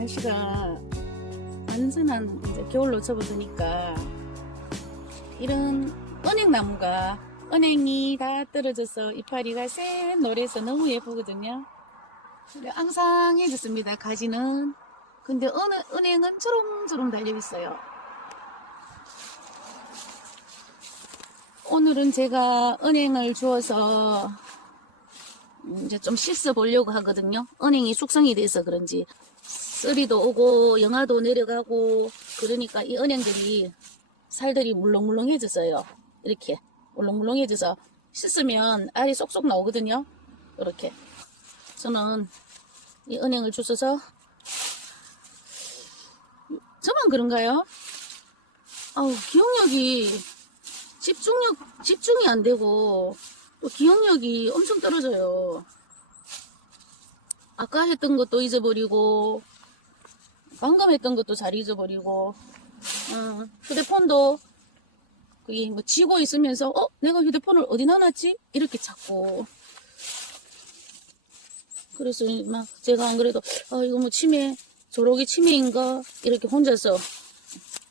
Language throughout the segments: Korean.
날씨가 완전한 이제 겨울로 접어드니까 이런 은행나무가 은행이 다 떨어져서 이파리가 센 노래서 너무 예쁘거든요. 앙상해졌습니다. 가지는. 근데 어느 은행은 주름주름 달려 있어요. 오늘은 제가 은행을 주워서 이제 좀 씻어 보려고 하거든요. 은행이 숙성이 돼서 그런지 쓰리도 오고 영하도 내려가고 그러니까 이 은행들이 살들이 물렁물렁해졌어요. 이렇게 물렁물렁해져서 씻으면 알이 쏙쏙 나오거든요. 이렇게 저는 이 은행을 주워서 저만 그런가요? 아우 기억력이 집중력 집중이 안 되고 또 기억력이 엄청 떨어져요. 아까 했던 것도 잊어버리고 방금 했던 것도 잘 잊어버리고 어, 휴대폰도 그게 뭐 쥐고 있으면서 어 내가 휴대폰을 어디 놔놨지 이렇게 찾고 그래서 막 제가 안 그래도 아 이거 뭐 치매 조록이 치매인가 이렇게 혼자서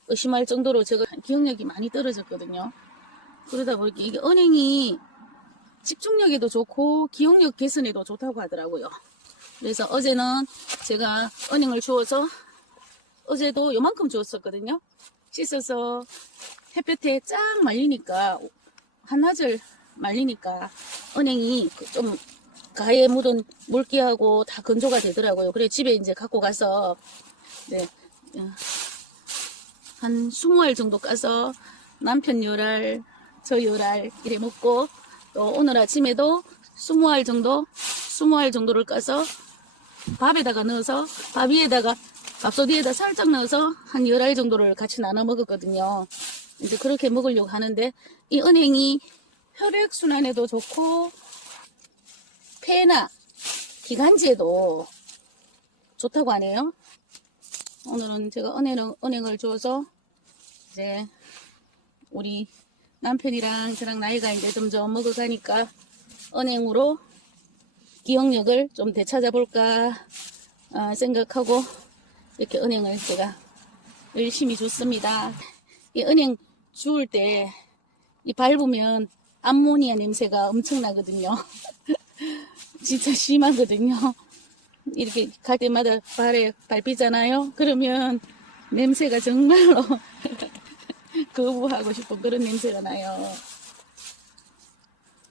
의심할 정도로 제가 기억력이 많이 떨어졌거든요. 그러다 보니까 이게 은행이 집중력에도 좋고 기억력 개선에도 좋다고 하더라고요. 그래서 어제는 제가 은행을 주워서 어제도 요만큼 주웠었거든요. 씻어서 햇볕에 쫙 말리니까 한나절 말리니까 은행이 그좀 가에 묻은 물기하고 다 건조가 되더라고요. 그래 집에 이제 갖고 가서 네, 어, 한 20알 정도 까서 남편 요랄, 저 요랄 이래 먹고 또 오늘 아침에도 20알 정도, 20알 정도를 까서 밥에다가 넣어서 밥 위에다가 밥솥 위에다 살짝 넣어서 한 10알 정도를 같이 나눠 먹었거든요. 이제 그렇게 먹으려고 하는데 이 은행이 혈액 순환에도 좋고 폐나 기관지에도 좋다고 하네요. 오늘은 제가 은행을, 은행을 줘서 이제 우리 남편이랑 저랑 나이가 이제 점점 먹어가니까 은행으로 기억력을 좀 되찾아볼까 어, 생각하고 이렇게 은행을 제가 열심히 줬습니다. 이 은행 주울 때 이 밟으면 암모니아 냄새가 엄청나거든요. 진짜 심하거든요. 이렇게 갈 때마다 발에 밟히잖아요. 그러면 냄새가 정말로 거부하고 싶은 그런 냄새가 나요.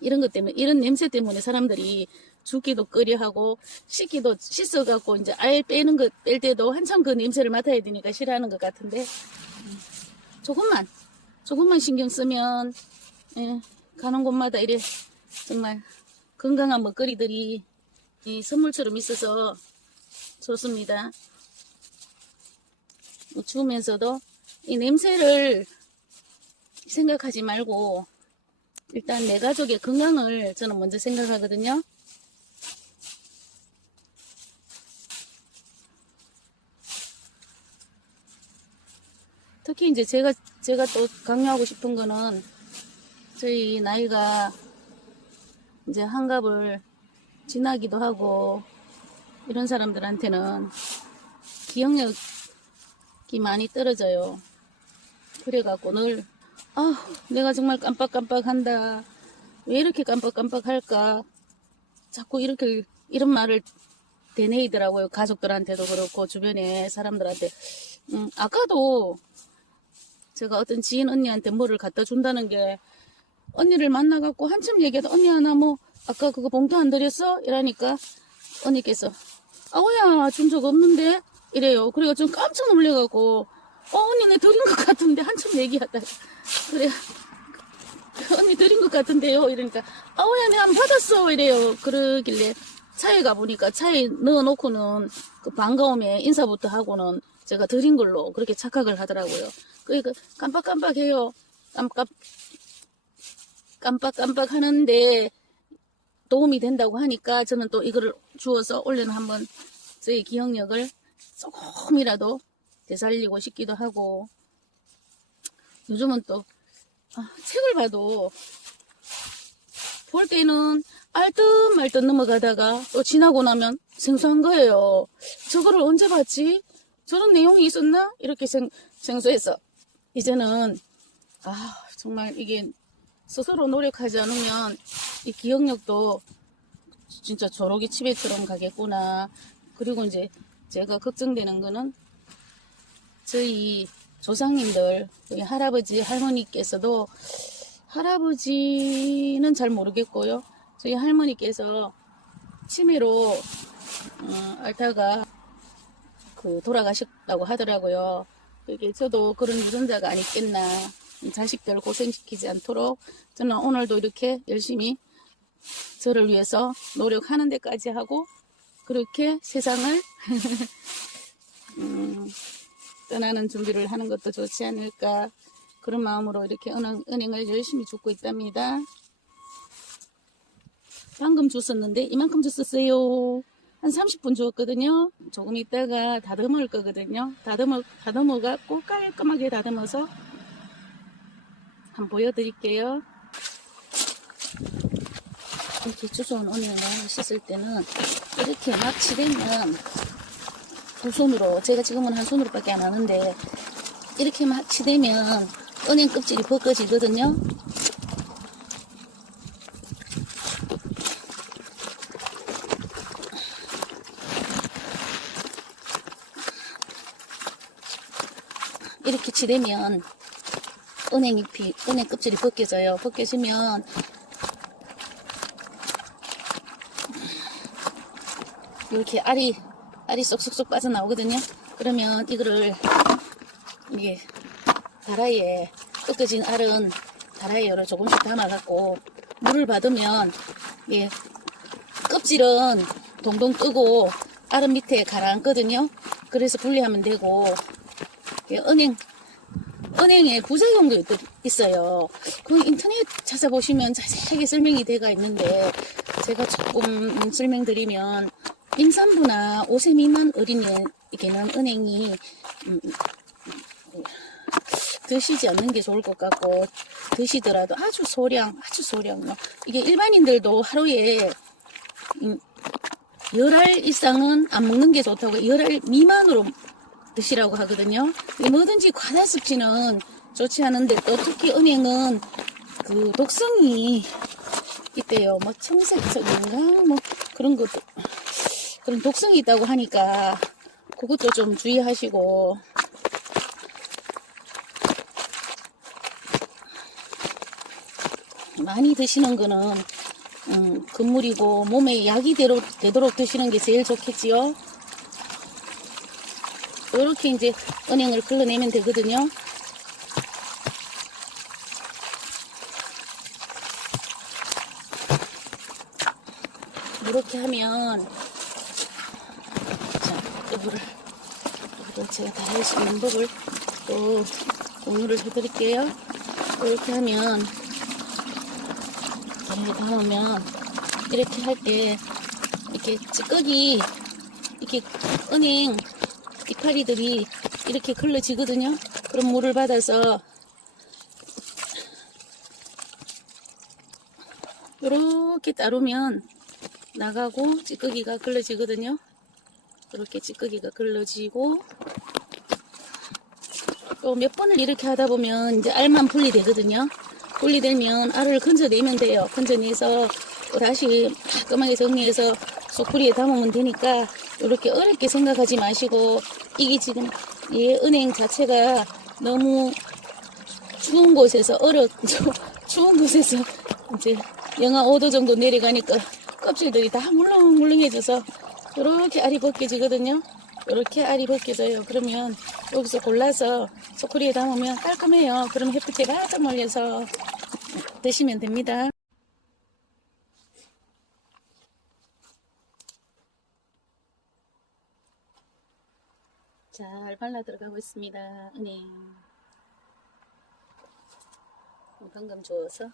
이런 것 때문에, 이런 냄새 때문에 사람들이 죽기도 끄려하고, 씻기도 씻어갖고, 이제 알 빼는 것, 뺄 때도 한참 그 냄새를 맡아야 되니까 싫어하는 것 같은데, 음, 조금만, 조금만 신경 쓰면, 예, 가는 곳마다 이래, 정말 건강한 먹거리들이 이 선물처럼 있어서 좋습니다. 추우면서도 이 냄새를 생각하지 말고 일단 내 가족의 건강을 저는 먼저 생각하거든요. 특히 이제 제가 제가 또 강요하고 싶은 거는 저희 나이가 이제 한갑을 지나기도 하고 이런 사람들한테는 기억력이 많이 떨어져요. 그래갖고 늘, 아, 내가 정말 깜빡깜빡한다. 왜 이렇게 깜빡깜빡할까? 자꾸 이렇게, 이런 말을 되뇌이더라고요. 가족들한테도 그렇고, 주변에 사람들한테. 음, 아까도 제가 어떤 지인 언니한테 뭐를 갖다 준다는 게, 언니를 만나갖고 한참 얘기하다, 언니 하나 뭐, 아까 그거 봉투 안 드렸어? 이러니까, 언니께서, 아우야, 준 적 없는데? 이래요. 그래가 좀 깜짝 놀래갖고, 어, 언니 내 드린 것 같은데, 한참 얘기하다가. 그래, 언니 드린 것 같은데요? 이러니까, 아우야, 내가 안 받았어. 이래요. 그러길래, 차에 가보니까 차에 넣어놓고는 그 반가움에 인사부터 하고는 제가 드린 걸로 그렇게 착각을 하더라고요. 그러니까 깜빡깜빡해요. 깜빡, 깜빡깜빡 하는데 도움이 된다고 하니까 저는 또 이거를 주워서 올해는 한번 저희 기억력을 조금이라도 되살리고 싶기도 하고 요즘은 또 아, 책을 봐도 볼 때는 알듯 말듯 넘어가다가 또 지나고 나면 생소한 거예요. 저거를 언제 봤지? 저런 내용이 있었나? 이렇게 생, 생소해서 이제는 아 정말 이게 스스로 노력하지 않으면 이 기억력도 진짜 조로기 치매처럼 가겠구나. 그리고 이제 제가 걱정되는 거는 저희 조상님들, 할아버지, 할머니께서도 할아버지는 잘 모르겠고요. 저희 할머니께서 치매로 어, 앓다가 그 돌아가셨다고 하더라고요. 그게 저도 그런 유전자가 아니겠나. 자식들 고생시키지 않도록 저는 오늘도 이렇게 열심히 저를 위해서 노력하는 데까지 하고 그렇게 세상을 음, 떠나는 준비를 하는 것도 좋지 않을까 그런 마음으로 이렇게 은행, 은행을 열심히 줍고 있답니다. 방금 줬었는데 이만큼 줬었어요. 한 30분 주었거든요. 조금 있다가 다듬을 거거든요. 다듬어, 다듬어 갖고 깔끔하게 다듬어서 한번 보여드릴게요. 이렇게 주워온 오늘을 씻을 때는 이렇게 막 치대면 두 손으로 제가 지금은 한 손으로 밖에 안 하는데 이렇게 막 치대면 은행 껍질이 벗겨지거든요. 이렇게 치대면 은행 잎이 은행 껍질이 벗겨져요. 벗겨지면 이렇게 알이 알이 쏙쏙쏙 빠져나오거든요. 그러면 이거를 이게 다라이에 꺾어진 알은 다라이에를 조금씩 담아갖고 물을 받으면 예 껍질은 동동 뜨고 알은 밑에 가라앉거든요. 그래서 분리하면 되고 예, 은행 은행에 부작용도 있- 있어요. 그 인터넷 찾아보시면 자세하게 설명이 돼가 있는데 제가 조금 설명드리면 임산부나 5세 미만 어린이에게는 은행이 음, 드시지 않는 게 좋을 것 같고 드시더라도 아주 소량 아주 소량 뭐 이게 일반인들도 하루에 음, 열알 이상은 안 먹는 게 좋다고 열알 미만으로 드시라고 하거든요. 이 뭐든지 과다 섭취는 좋지 않은데 또 특히 은행은 그 독성이 있대요. 뭐 청색적인가 뭐 그런 것도 그런 독성이 있다고 하니까 그것도 좀 주의하시고 많이 드시는 거는 음, 금물이고 몸에 약이 되도록 드시는 게 제일 좋겠지요. 이렇게 이제 은행을 걸러내면 되거든요. 이렇게 하면 자 이거를 이거를 제가 다 할 수 있는 법을 또 공유를 해드릴게요. 이렇게 하면 이렇게 담으면 이렇게 할 때 이렇게 찌꺼기 이렇게 은행 이파리들이 이렇게 걸러지거든요. 그럼 물을 받아서 이렇게 따르면 나가고 찌꺼기가 걸러지거든요. 이렇게 찌꺼기가 걸러지고 또 몇 번을 이렇게 하다 보면 이제 알만 분리되거든요. 분리되면 알을 건져내면 돼요. 건져내서 또 다시 깔끔하게 정리해서 소쿠리에 담으면 되니까 이렇게 어렵게 생각하지 마시고 이게 지금 이 은행 자체가 너무 추운 곳에서 얼어 추운 곳에서 이제 영하 5도 정도 내려가니까 껍질들이 다 물렁물렁해져서 이렇게 알이 벗겨지거든요. 이렇게 알이 벗겨져요. 그러면 여기서 골라서 소쿠리에 담으면 깔끔해요. 그럼 햇빛에 바짝 말려서 드시면 됩니다. 잘 발라 들어가고 있습니다. 은행. 방금 주워서